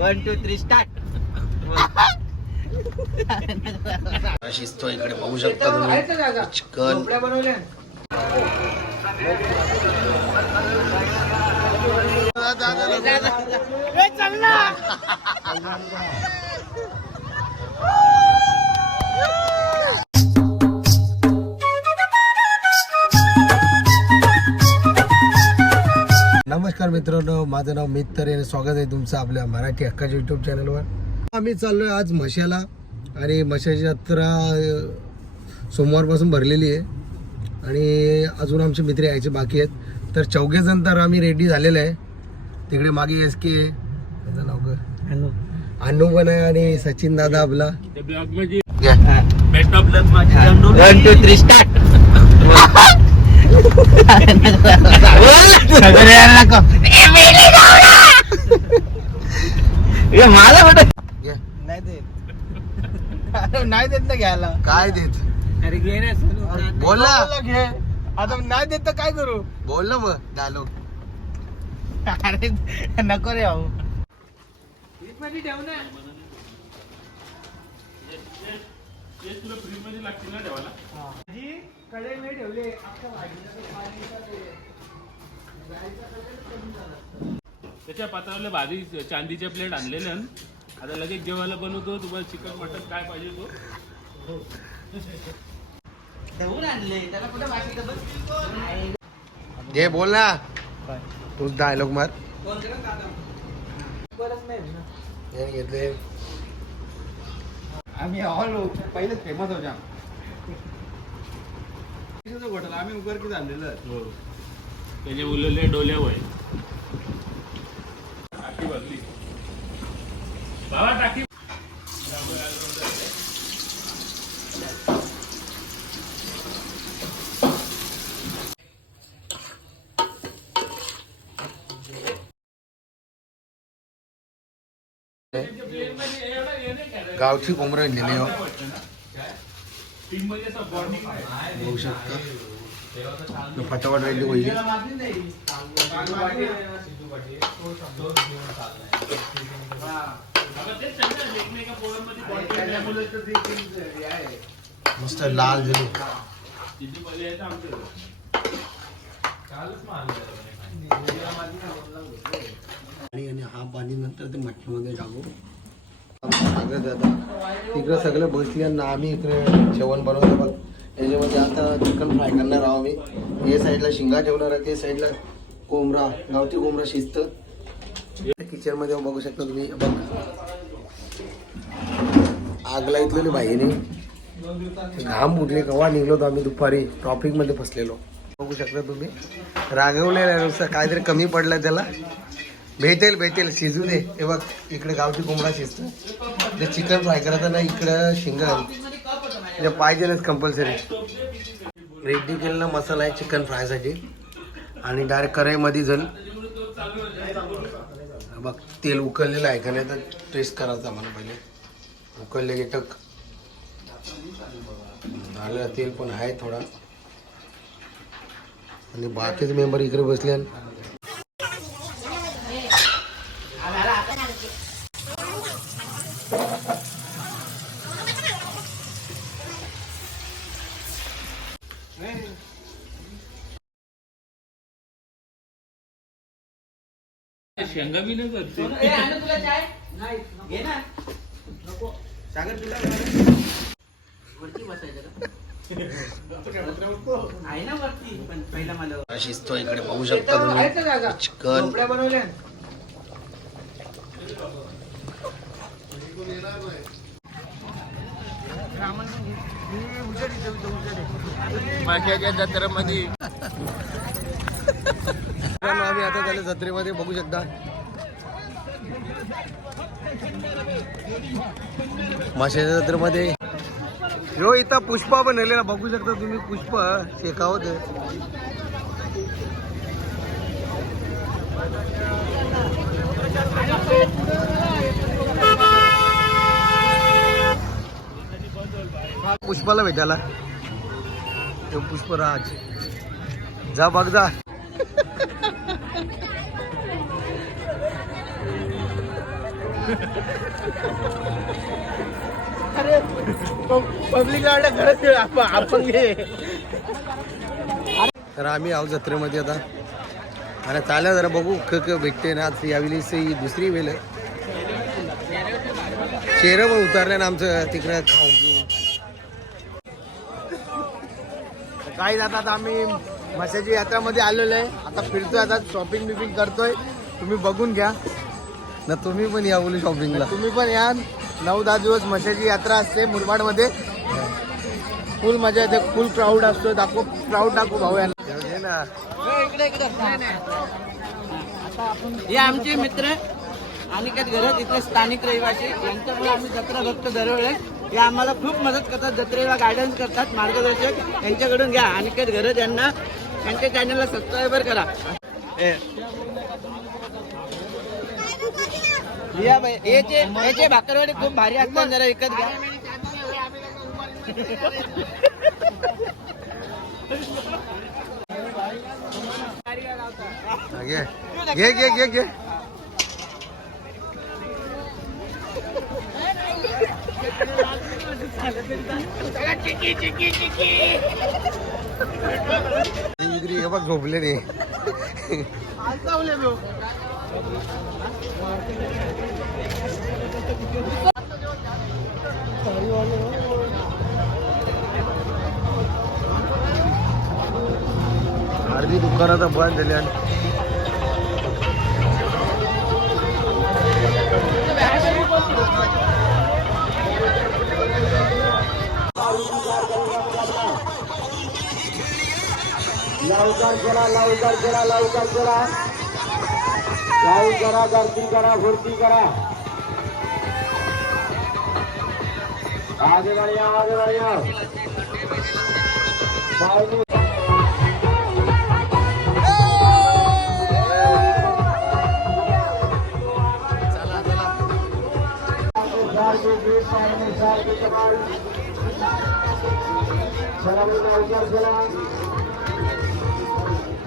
One two three start शिजतो इकडे पाहू शकता तुम्ही. चिकन. नमस्कार मित्रांनो माझं नाव मित तरे आणि स्वागत आहे तुमचं आपल्या मराठी हक्काच्या युट्यूब चॅनलवर आम्ही चाललोय आज म्हशाला आणि म्हशाची जत्रा अं, सोमवारपासून भरलेली आहे. आणि अजून आमचे मित्र यायचे बाकी आहेत. तर चौघे जण तर आम्ही रेडी झालेले आहे. तिकडे मागे एस के त्याचं नाव अनु. पण आहे आणि सचिन दादा आपला. वन टू थ्री स्टार्ट मला वाटत. नाही देत. अरे नाही देत ना घ्यायला. काय देत? अरे घे ना बोल. घे. आता नाही देत तर काय करू? बोल ना मग डायलॉग अरे नको रे भाऊ. ठेव ना. भाजी कडे मी ठेवले अख्ख्या भाजीला ते पाणीचं ते- त्याच्या पात्राला भारी चांदीचे प्लेट आणलेले न. आता लगेच जेवायला बनवतो. तुम्हाला चिकन मटन काय पाहिजे तो? ठेवून आणले त्याला कुठे बाकी बस. घे बोल ना. तूच डायलॉग मार. नाही ना हे घेतले आम्ही ऑल पहिलेच फेमस होत्या घोटाला आम्ही उगर झालेलं हो. त्याचे उलले डोल्या वय टाकी बदली बाबा टाकी गावठी कोंबडं आणलेली हो. बघू शकता. फटाफट रेडी होईल मस्त लाल झाली आणि हा पाणी नंतर ते मटणीमध्ये टाकू सगळं दादा तिकडे सगळे बसली आणि आम्ही इकडे जेवण बनवतो बघ. याच्यामध्ये आता चिकन फ्राय करणार आहोत आम्ही. हे साईडला शिंगा ठेवणार आहे ते साईडला कोंबडा गावठी कोंबडा शिजतं. किचनमध्ये बघू शकता तुम्ही बघ. आग लाईतलेली बाईने. घाम उठले केव्हा निघलो होतो आम्ही दुपारी. ट्रॉफिकमध्ये फसलेलो. बघू शकता तुम्ही. रागवलेला आहे नुसतं काहीतरी कमी पडलं त्याला. भेटेल भेटेल. शिजू दे. हे बघ इकडे गावठी कोंबडा शिजतो. जे चिकन फ्राय करायचं ना इकडं शिंगण पाहिजे म्हणजे पाहिजेलच कंपल्सरी रेडी केलेला मसाला आहे चिकन फ्रायसाठी आणि डायरेक्ट कढईमध्ये जण बघ तेल उकळलेलं आहे का नाही तर टेस्ट करायचं आम्हाला पहिले. उकळले की टक. झालं तेल पण आहे थोडा. आणि बाकीचे मेंबर इकडे बसले आणि शेंगा बी नाही करते. सागर तुला वरती बसायचं आहे ना वरती पण पहिला मला इकडे पाहू शकता तुम्ही. चिकन माशाच्या माक्याच्या जत्रेमध्ये. आम्ही आता त्याला जत्रेमध्ये बघू शकता. माशाच्या जत्रेमध्ये. यो इथं पुष्पा बनवलेला बघू शकता तुम्ही पुष्प. शेकावत पुष्पाला भेटायला. तो पुष्पराज. जा बघ जा. अरे खरंच आप- आपण तर आम्ही आहो जत्रेमध्ये आता. आणि चालेल जरा बघू क भेटते ना. आज यावेळी ही दुसरी वेळ आहे. चेहरं पण उतरलं ना आमचं तिकडं काही जातात आता आम्ही मशाची यात्रामध्ये आलेलो आहे. आता फिरतोय आता शॉपिंग बिपिंग करतोय. तुम्ही बघून घ्या. ना तुम्ही पण या बोलू शॉपिंगला तुम्ही पण या. नऊ दहा दिवस मशाची यात्रा असते मुरबाडमध्ये. फुल मजा येते फुल क्राऊड असतो दाखव क्राऊड दाखव भाऊ यांना. हे आमचे मित्र अनिकेत घरत इथले स्थानिक रहिवासी. यांच्यामुळे आम्ही जत्रा भक्त दरवळे या आम्हाला खूप मदत करतात जत्रेला गायडन्स करतात मार्गदर्शक यांच्याकडून घ्या. आणखी घरं यांना त्यांच्या चॅनलला सबस्क्राईबर करा. या याचे याचे खूप भारी असतात जरा विकत घ्या. ये घे घे घे घे घे इकडे हे बघ झोपले रे. अर्धी दुकानात बंद झाली आणि लावकार करा लावकार करा लावकार करा. लाईन करा गर्दी करा भरती करा. आगे बढ़िया आगे बढ़िया साइड चला लवकर चला.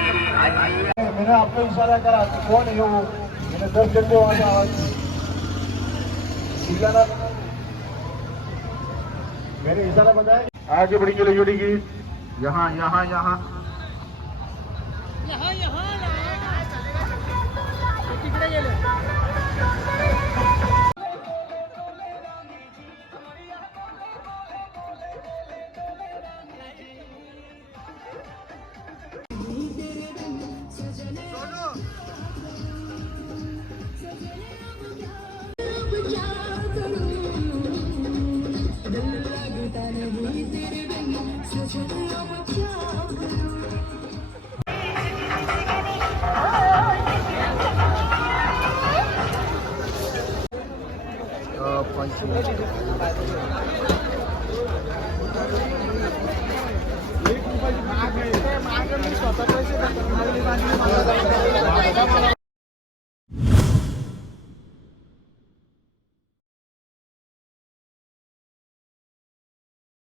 मैंने आपको इशारा करा कि कौन है वो? मैंने दस घंटे वहाँ से आवाज़ इशारा मैंने इशारा बताया आगे बढ़ी के जोड़ी की। यहाँ यहाँ यहाँ। अं,